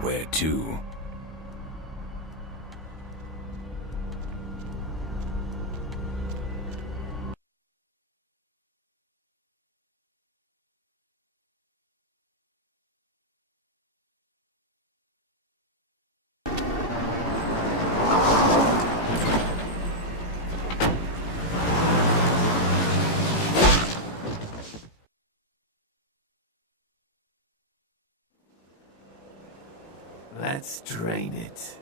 Where to? Let's drain it.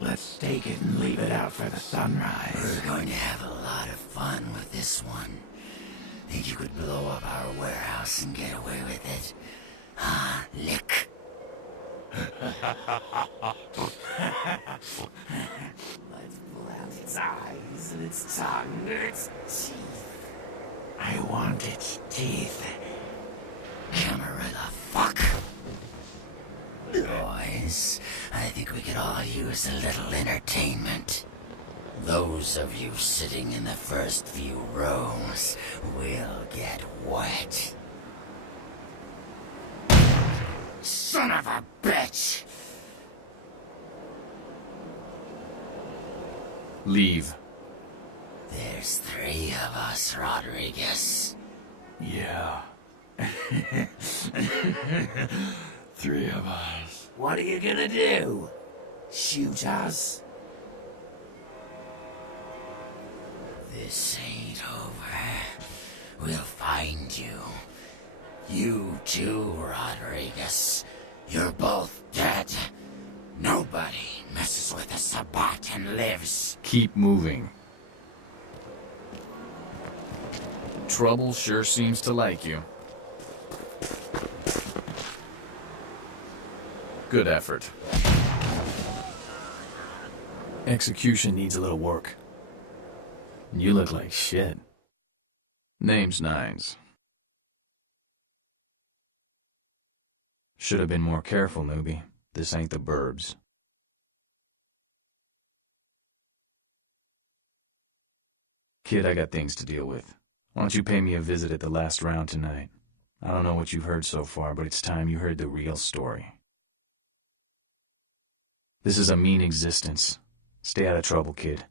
Let's take it and leave it out for the sunrise. We're going to have a lot of fun with this one. Think you could blow up our warehouse and get away with it? Huh, Lick? Let's pull out its eyes and its tongue and its teeth. I want its teeth. Camarilla fuck. Boys, I think we could all use a little entertainment. Those of you sitting in the first few rows will get wet. Son of a bitch! Leave. There's 3 of us, Rodriguez. Yeah. 3 of us. What are you gonna do? Shoot us? This ain't over. We'll find you. You too, Rodriguez. You're both dead. Nobody messes with a Sabbat and lives. Keep moving. Trouble sure seems to like you. Good effort. Execution needs a little work. You look like shit. Name's Nines. Should have been more careful, newbie. This ain't the burbs. Kid, I got things to deal with. Why don't you pay me a visit at the last round tonight? I don't know what you've heard so far, but it's time you heard the real story. This is a mean existence. Stay out of trouble, kid.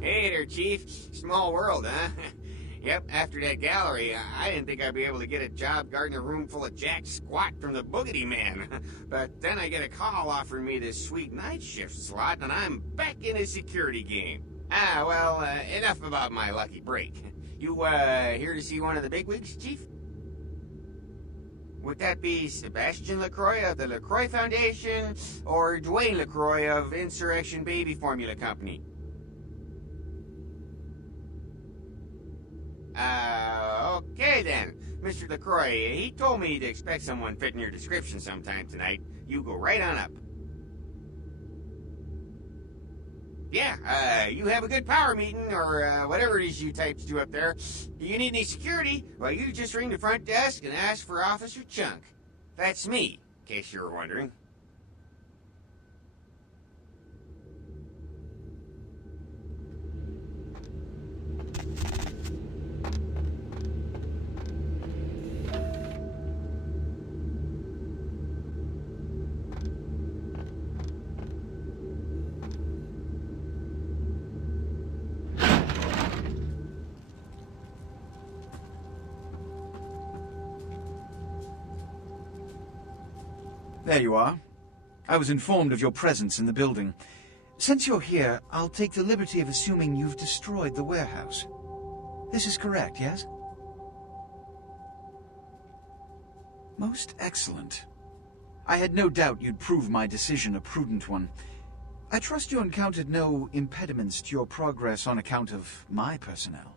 Hey there, Chief. Small world, huh? Yep, after that gallery, I didn't think I'd be able to get a job guarding a room full of jack squat from the Boogity Man. But then I get a call offering me this sweet night shift slot, and I'm back in the security game. Well, enough about my lucky break. You, here to see one of the bigwigs, Chief? Would that be Sebastian LaCroix of the LaCroix Foundation, or Dwayne LaCroix of Insurrection Baby Formula Company? Okay then. Mr. LaCroix, he told me to expect someone fitting your description sometime tonight. You go right on up. Yeah, you have a good power meeting, or whatever it is you types do up there. Do you need any security? Well, you just ring the front desk and ask for Officer Chunk. That's me, in case you were wondering. There you are. I was informed of your presence in the building. Since you're here, I'll take the liberty of assuming you've destroyed the warehouse. This is correct, yes? Most excellent. I had no doubt you'd prove my decision a prudent one. I trust you encountered no impediments to your progress on account of my personnel.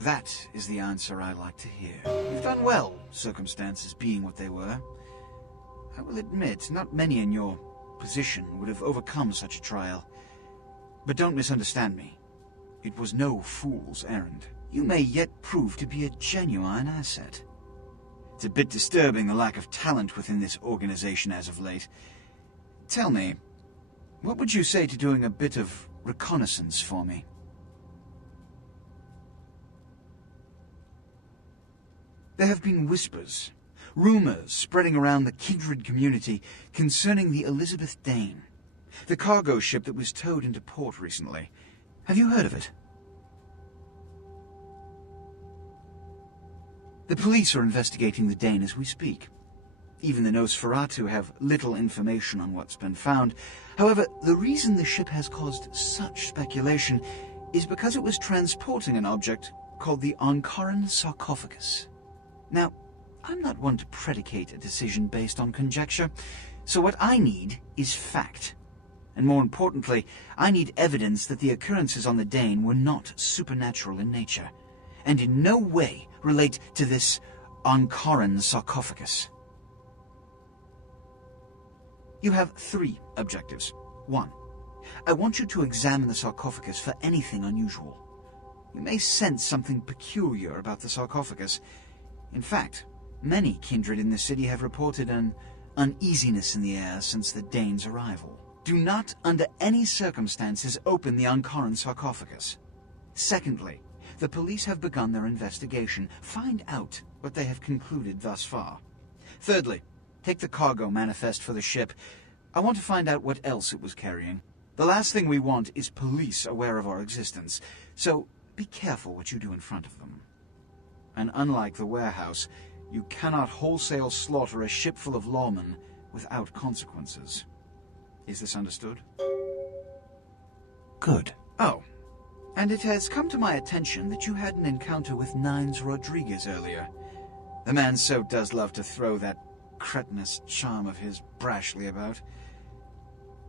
That is the answer I like to hear. You've done well, circumstances being what they were. I will admit, not many in your position would have overcome such a trial. But don't misunderstand me. It was no fool's errand. You may yet prove to be a genuine asset. It's a bit disturbing the lack of talent within this organization as of late. Tell me, what would you say to doing a bit of reconnaissance for me? There have been whispers, rumors spreading around the kindred community concerning the Elizabeth Dane, the cargo ship that was towed into port recently. Have you heard of it? The police are investigating the Dane as we speak. Even the Nosferatu have little information on what's been found. However, the reason the ship has caused such speculation is because it was transporting an object called the Ankaran sarcophagus. Now, I'm not one to predicate a decision based on conjecture, so what I need is fact. And more importantly, I need evidence that the occurrences on the Dane were not supernatural in nature, and in no way relate to this Ankaran sarcophagus. You have 3 objectives. 1. I want you to examine the sarcophagus for anything unusual. You may sense something peculiar about the sarcophagus. In fact, many kindred in the city have reported an uneasiness in the air since the Dane's arrival. Do not, under any circumstances, open the Ankaran sarcophagus. Secondly, the police have begun their investigation. Find out what they have concluded thus far. Thirdly, take the cargo manifest for the ship. I want to find out what else it was carrying. The last thing we want is police aware of our existence, so be careful what you do in front of them. And unlike the warehouse, you cannot wholesale slaughter a ship full of lawmen without consequences. Is this understood? Good. Oh, and it has come to my attention that you had an encounter with Nines Rodriguez earlier. The man so does love to throw that cretinous charm of his brashly about.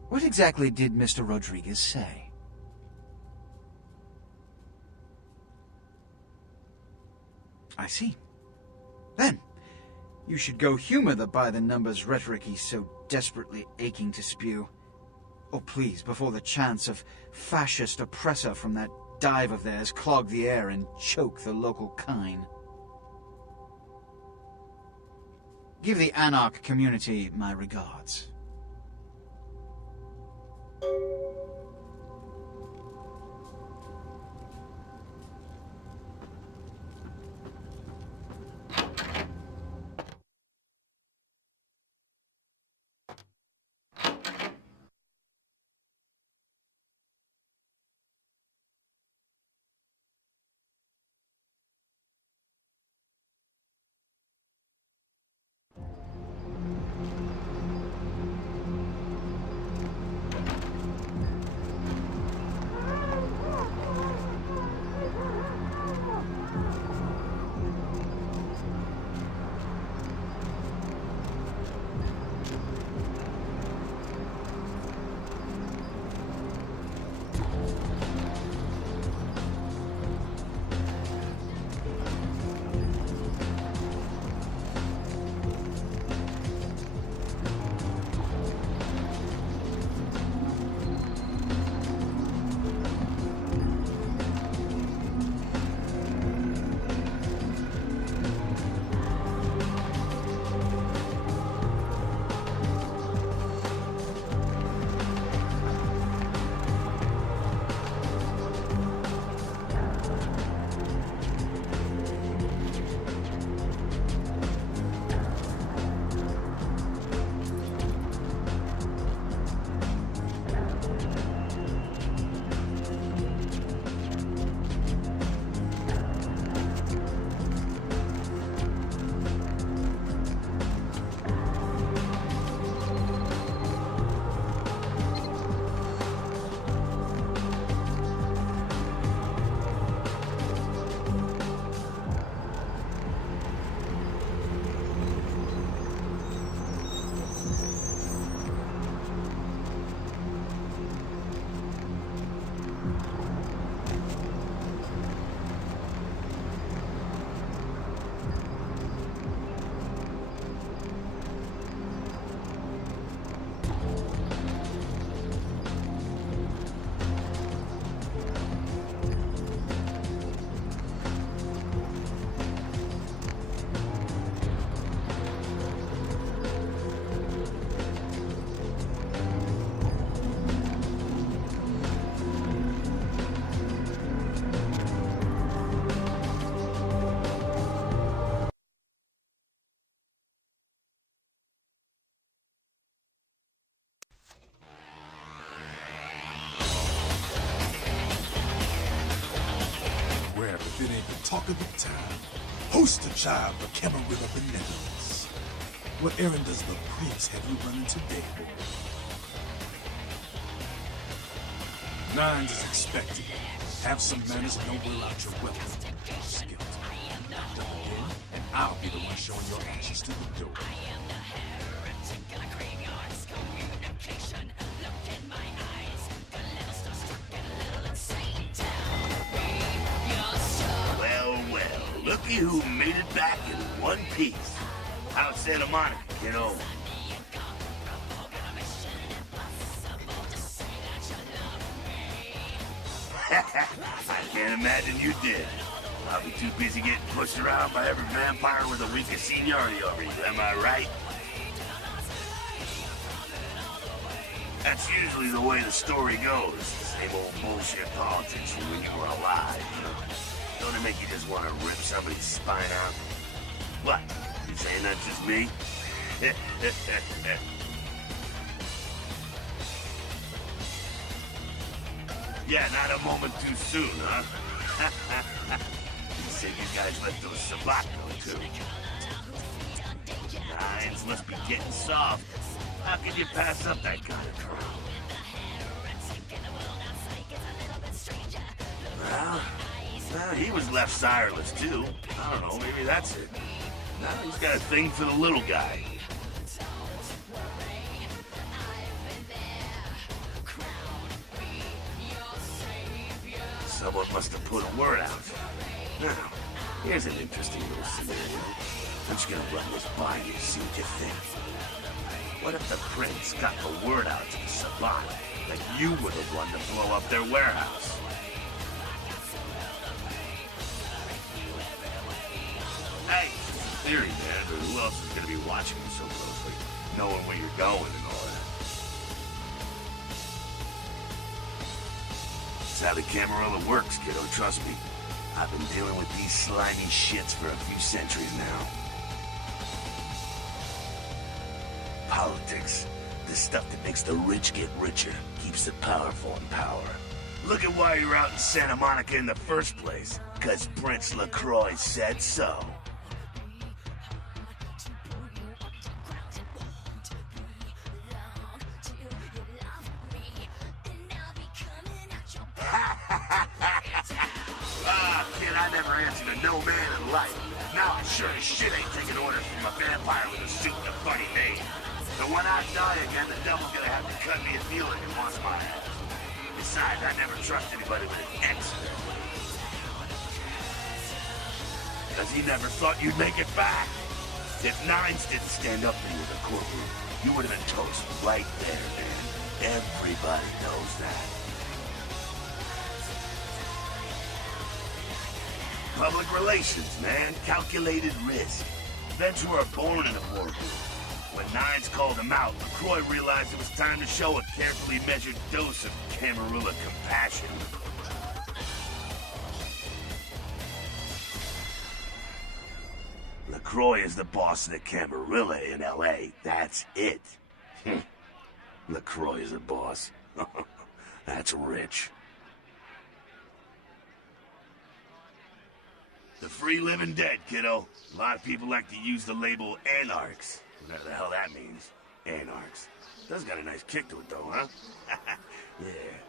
What exactly did Mr. Rodriguez say? I see. Then, you should go humor the by-the-numbers rhetoric he's so desperately aching to spew. Oh, please, before the chance of fascist oppressor from that dive of theirs clog the air and choke the local kine. Give the Anarch community my regards. talk of the town. Poster child for Camarilla Benevolence. What errand does the prince have you running today, boy? Nines is expected. Have some manners and don't whirl out your weapon. Skeleton. Done again, and I'll be the one showing your ashes to the door. Well, looky who made it back in one piece. How's Santa Monica, kiddo? I can't imagine you did. I'll be too busy getting pushed around by every vampire with the weakest seniority over you, am I right? That's usually the way the story goes. Same old bullshit politics from when you were alive, you know? Don't it make you just want to rip somebody's spine out? What? You saying that's just me? Yeah, not a moment too soon, huh? You said you guys let those Sabat go, too. Nines must be getting soft. How can you pass up that kind of crowd? Well, he was left sireless, too. I don't know, maybe that's it. Now he's got a thing for the little guy. Someone must have put a word out. Now, here's an interesting little scenario. I'm just gonna run this by you, see what you think. What if the prince got the word out to the Sabat that you were the one to blow up their warehouse? Hey, theory, man, but who else is gonna be watching you so closely, knowing where you're going and all that? That's how the Camarilla works, kiddo, trust me. I've been dealing with these slimy shits for a few centuries now. Politics, the stuff that makes the rich get richer, keeps the powerful in power. Look at why you're out in Santa Monica in the first place. 'Cause Prince LaCroix said so. I never answered a no man in life. Now I sure as shit ain't taking orders from a vampire with a suit and a funny name. And when I die again, the devil's gonna have to cut me a deal if he wants my ass. Besides, I never trust anybody with an X. Because he never thought you'd make it back. If Nines didn't stand up for you in the courtroom, you would have been toast right there, man. Everybody knows that. Public relations, man. Calculated risk. Venturer born in a boardroom. When Nines called him out, LaCroix realized it was time to show a carefully measured dose of Camarilla compassion. LaCroix is the boss of the Camarilla in L.A. That's it. LaCroix is a boss. That's rich. The free living dead, kiddo. A lot of people like to use the label anarchs. Whatever the hell that means. Anarchs. Does got a nice kick to it, though, huh? Yeah.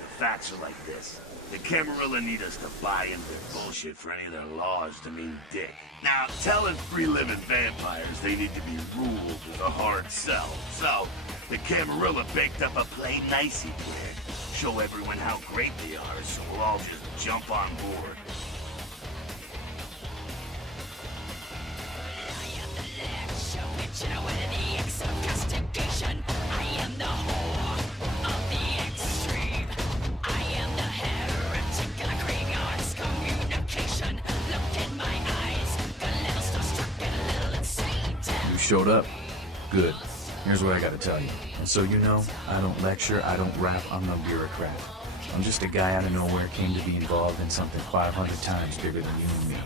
The facts are like this. The Camarilla need us to buy into their bullshit for any of their laws to mean dick. Now, telling free-living vampires they need to be ruled is a hard sell. So, the Camarilla baked up a play nicey plan. Show everyone how great they are, so we'll all just jump on board. You showed up. Good. Here's what I gotta tell you. And so you know, I don't lecture, I don't rap, I'm no bureaucrat. I'm just a guy out of nowhere came to be involved in something 500 times bigger than you and me.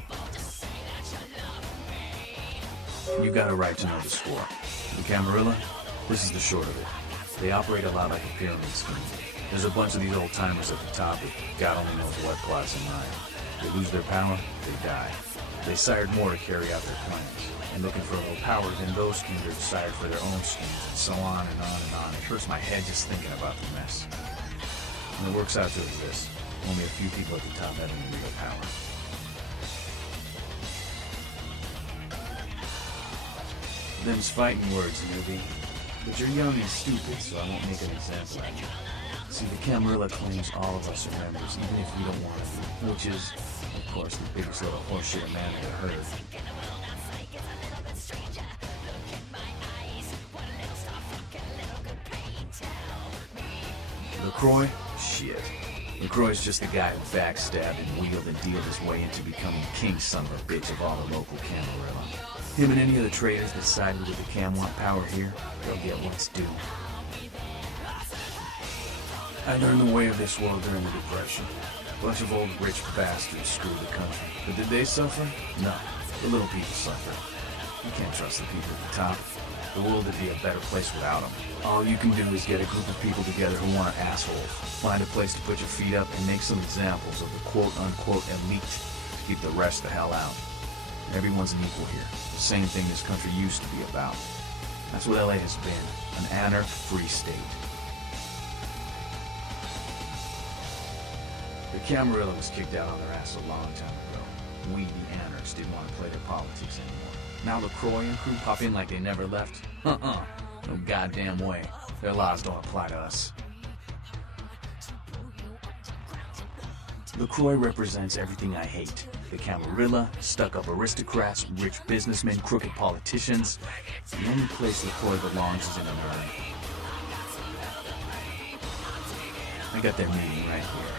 You got a right to know the score. The Camarilla, this is the short of it. They operate a lot like a pyramid scheme. There's a bunch of these old-timers at the top with God only knows what plots in mind. They lose their power, they die. They sired more to carry out their plans. And looking for a little power, then those kindred sired for their own schemes, and so on and on and on. It hurts my head just thinking about the mess. And it works out to this. Only a few people at the top have any real power. Them's fighting words, newbie. But you're young and stupid, so I won't make an example out of you. See, the Camarilla claims all of us are members, even if we don't want to be, which is, of course, the biggest little horseshit man I've ever heard. LaCroix? Shit. LaCroix's just the guy who backstabbed and wheeled and dealed his way into becoming king son of a bitch of all the local Camarilla. Him and any of the traders that sided with the Cam want power here, they'll get what's due. I learned the way of this world during the Depression. A bunch of old rich bastards screwed the country. But did they suffer? No. The little people suffered. You can't trust the people at the top. The world would be a better place without them. All you can do is get a group of people together who aren't assholes. Find a place to put your feet up and make some examples of the quote-unquote elite. Keep the rest the hell out. Everyone's an equal here. The same thing this country used to be about. That's what LA has been. An anarch-free state. The Camarilla was kicked out on their ass a long time ago. We, the anarchs, didn't want to play their politics anymore. Now LaCroix and crew pop in like they never left? No goddamn way. Their laws don't apply to us. LaCroix represents everything I hate. The Camarilla, stuck-up aristocrats, rich businessmen, crooked politicians. The only place LaCroix belongs is in a urn. I got their meeting right here.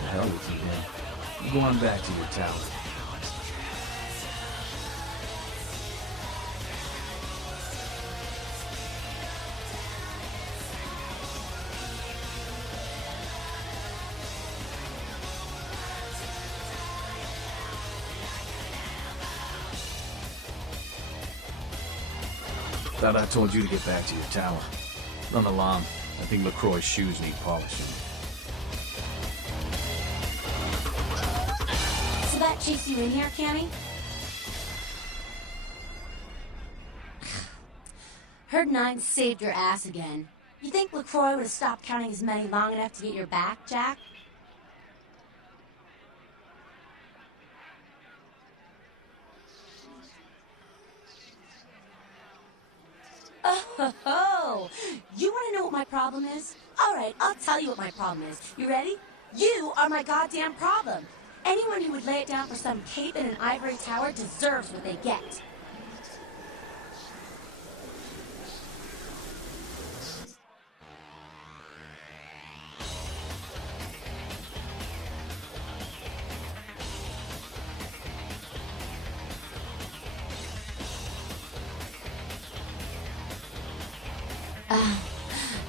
The hell with you, then. You go on back to your tower. Thought I told you to get back to your tower. Run along. I think LaCroix's shoes need polishing. So that chased you in here, Cammy? Heard Nine saved your ass again. You think LaCroix would have stopped counting his money long enough to get your back, Jack? Oh, you want to know what my problem is? All right, I'll tell you what my problem is. You ready? You are my goddamn problem. Anyone who would lay it down for some cape in an ivory tower deserves what they get.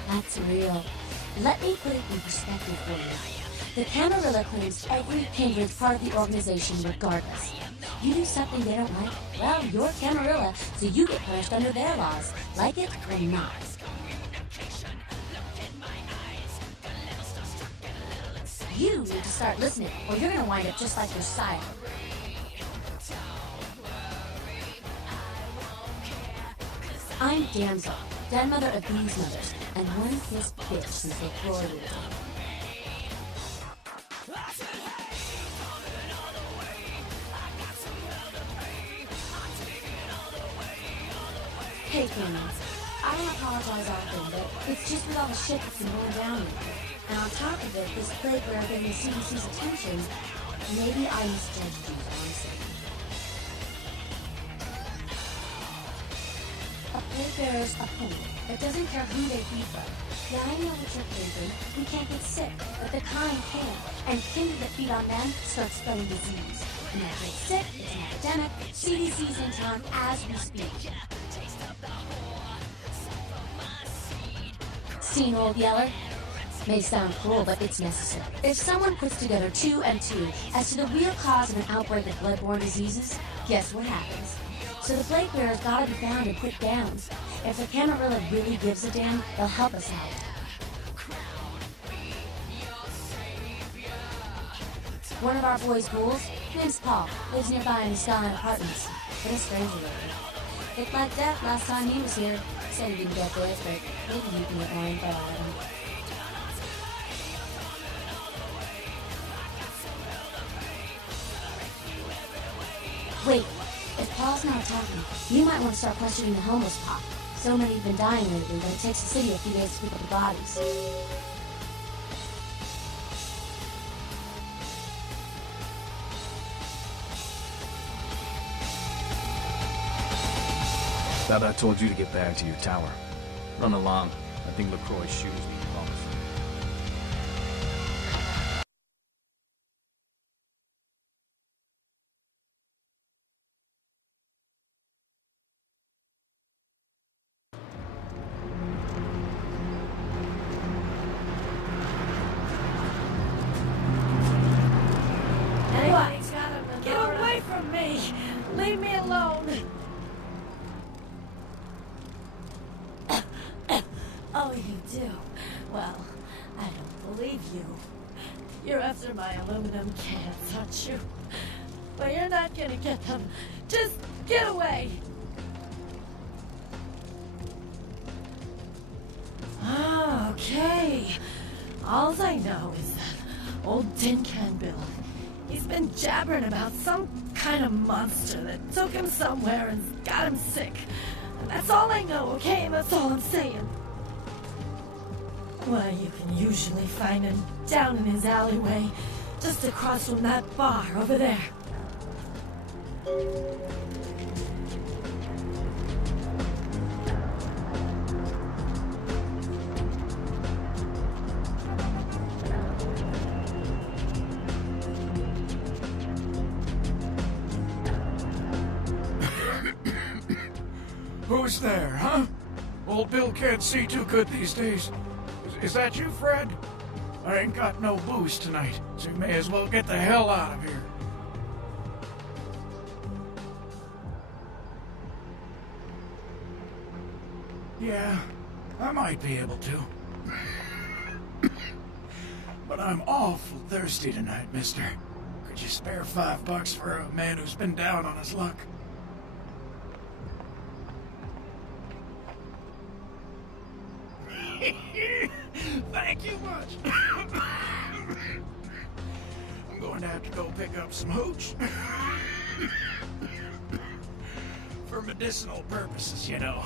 That's real. Let me put it in perspective for you. The Camarilla claims every kindred's part of the organization regardless. You do something they don't like, well, you're Camarilla, so you get punished under their laws, like it or not. You need to start listening, or you're gonna wind up just like your sire. I'm Damsel, den mother of these mothers, and one pissed bitch since they floored you. Hey, Cammy, I don't apologize often, but it's just with all the shit that's been going down here. And on top of it, this plague where I'm getting the CDC's attention, maybe I misjudged you, honestly. A plague bearer's a pony. It doesn't care who they feed from. Yeah, I know what you're thinking. We can't get sick, but the kind can. And kindred that feed on them start spreading disease. And that gets sick, it's an epidemic. CDC's in town as we speak. Seen Old Yeller? May sound cruel, but it's necessary. If someone puts together 2 and 2 as to the real cause of an outbreak of bloodborne diseases, guess what happens? So the plate bearer's gotta be found and put down. If the Camarilla really gives a damn, they'll help us out. One of our boys' ghouls, name's Paul, lives nearby in the Skyline Apartments. But a stranger lately. Looked like death last time he was here. Said he didn't get this, but maybe you can get more info out of him. Wait, if Paul's not talking, you might want to start questioning the homeless pop. So many have been dying lately that it takes the city a few days to pick up the bodies. Thought I told you to get back to your tower. Run along. I think LaCroix's shoes need bumps. Get away from me! Leave me alone! Oh, you do? Well, I don't believe you. You're after my aluminum cans, aren't you? But you're not gonna get them. Just get away! Ah, okay. All I know is that old Tin Can Bill, he's been jabbering about some kind of monster that took him somewhere and got him sick. And that's all I know, okay? And that's all I'm saying. Why, you can usually find him down in his alleyway, just across from that bar over there. Who's there, huh? Old Bill can't see too good these days. Is that you, Fred? I ain't got no booze tonight, so you may as well get the hell out of here. Yeah, I might be able to. But I'm awful thirsty tonight, mister. Could you spare $5 for a man who's been down on his luck? Thank you much. I'm going to have to go pick up some hooch. For medicinal purposes, you know.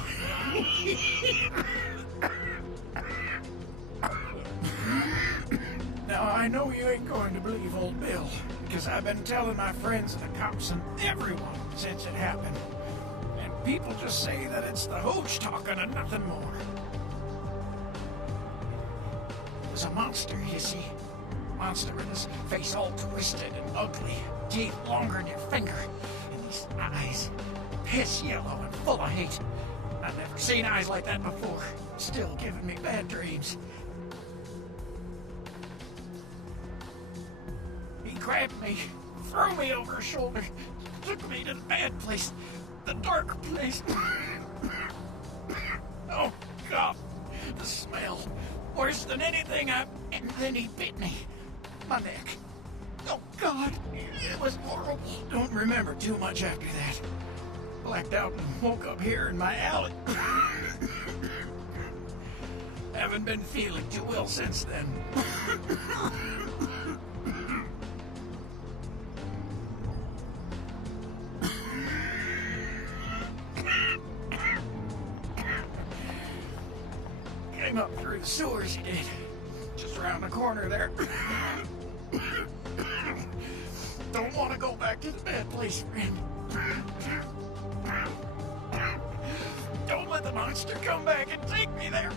Now, I know you ain't going to believe old Bill, because I've been telling my friends and the cops and everyone since it happened. And people just say that it's the hooch talking and nothing more. It was a monster, you see. Monster with his face all twisted and ugly, teeth longer than your finger, and these eyes, piss yellow and full of hate. I've never seen eyes like that before. Still giving me bad dreams. He grabbed me, threw me over his shoulder, took me to the bad place, the dark place. Oh, God, the smell. Worse than anything and then he bit me. My neck. Oh, God. It was horrible. Don't remember too much after that. Blacked out and woke up here in my alley. Haven't been feeling too well since then. Came up through the sewers, he did. Just around the corner there. Don't want to go back to the bad place, friend. Don't let the monster come back and take me there.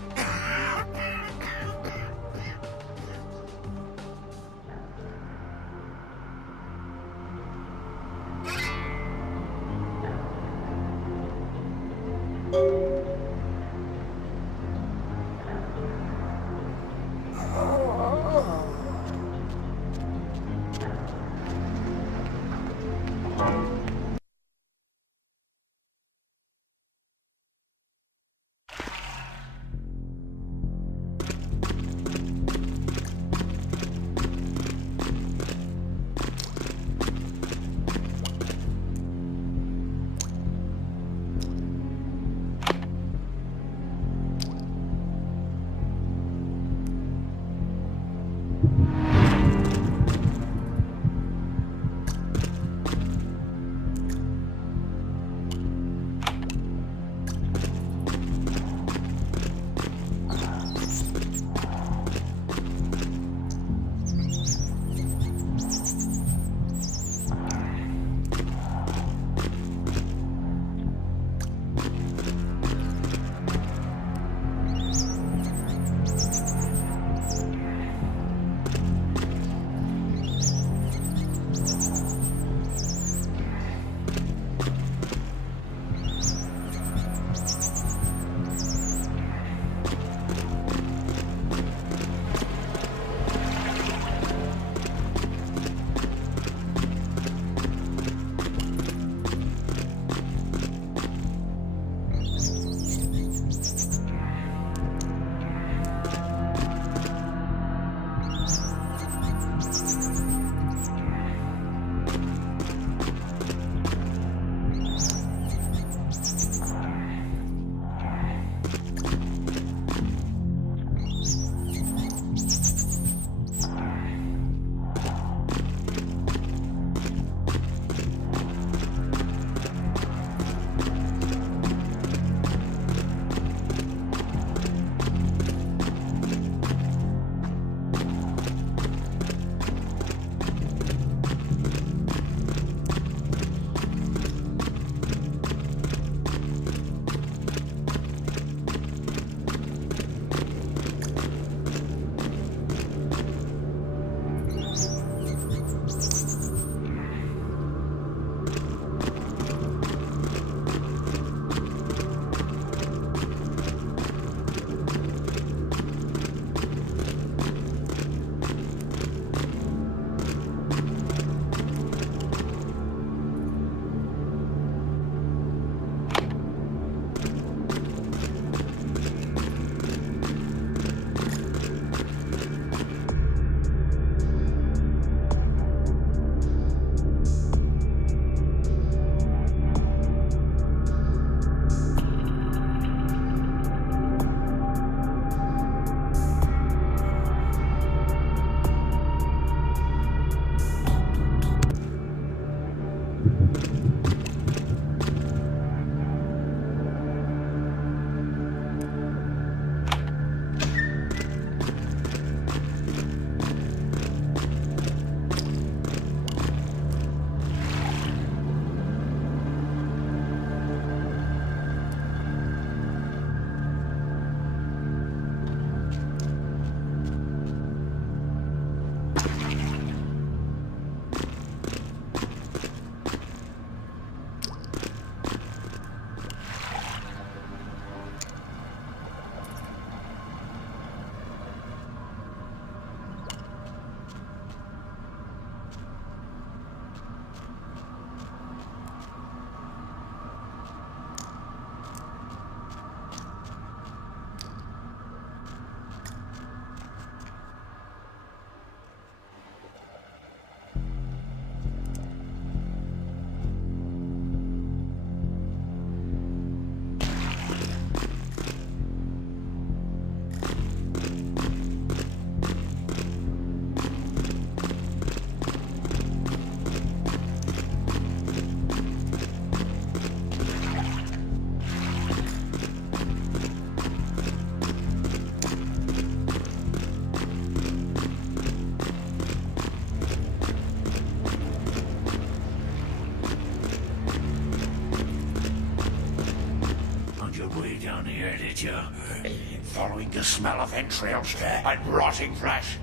the smell of entrails and rotting flesh.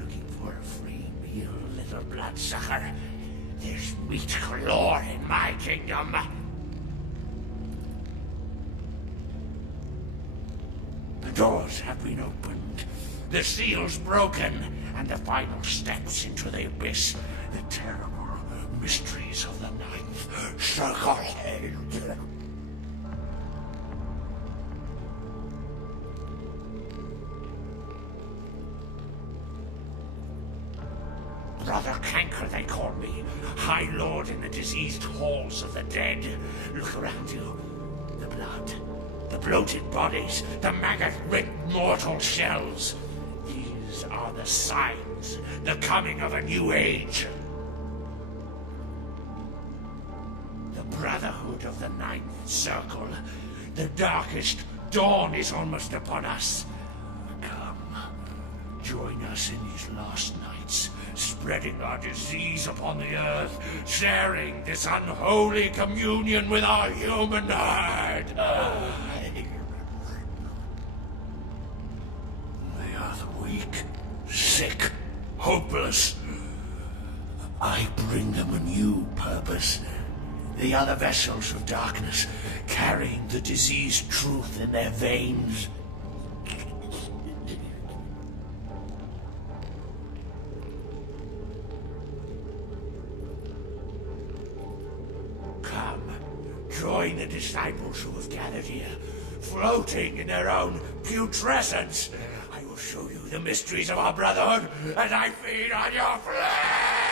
Looking for a free meal, little bloodsucker? There's meat galore in my kingdom. The doors have been opened, the seals broken, and the final steps into the abyss. The terrible mysteries of the ninth circle. Brother Canker, they call me. High Lord in the diseased halls of the dead. Look around you. The blood. The bloated bodies. The maggot-riddled mortal shells. These are the signs. The coming of a new age. The Brotherhood of the Ninth Circle. The darkest dawn is almost upon us. Come. Join us in these last nights. Spreading our disease upon the earth, sharing this unholy communion with our human herd. They are the weak, sick, hopeless. I bring them a new purpose. They are the vessels of darkness, carrying the diseased truth in their veins. Join the disciples who have gathered here, floating in their own putrescence. I will show you the mysteries of our brotherhood as I feed on your flesh!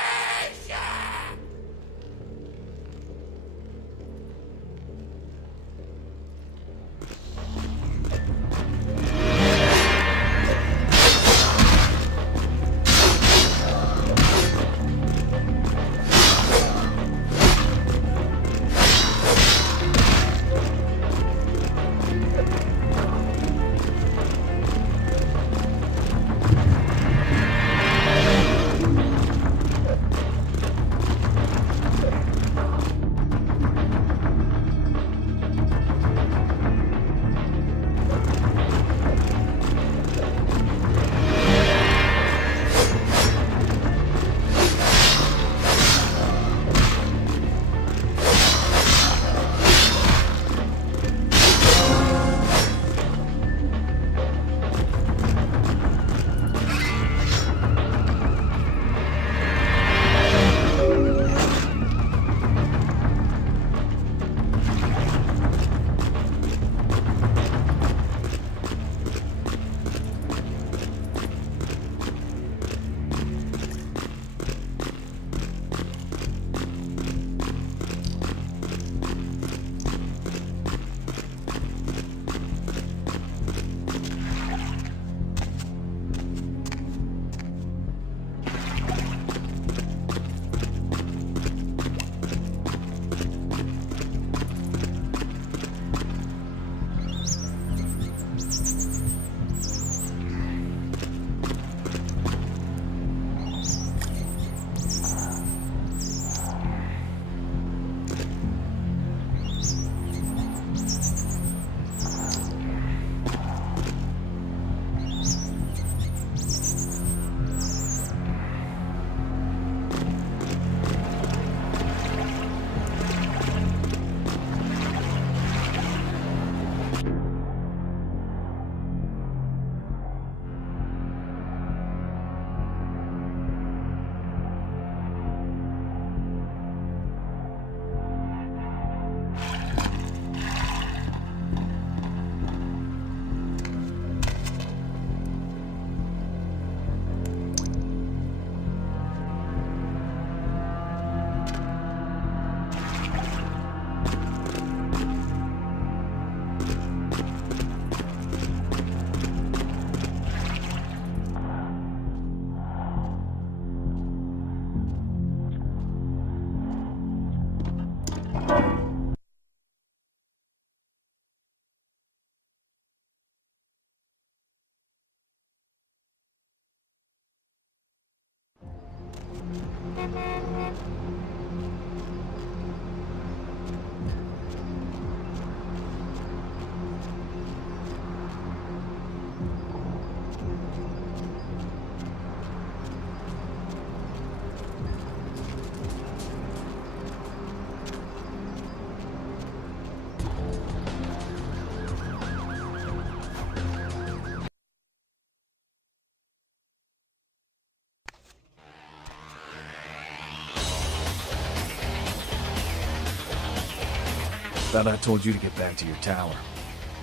Thought I told you to get back to your tower.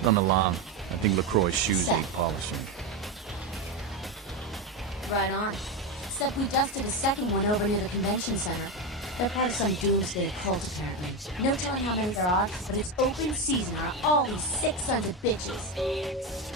Run along. I think LaCroix's shoes Set. need polishing. Right on. Except we dusted a second one over near the convention center. They're part of some doomsday cult, apparently. No telling how many there are, but it's open season on all these sick sons of bitches.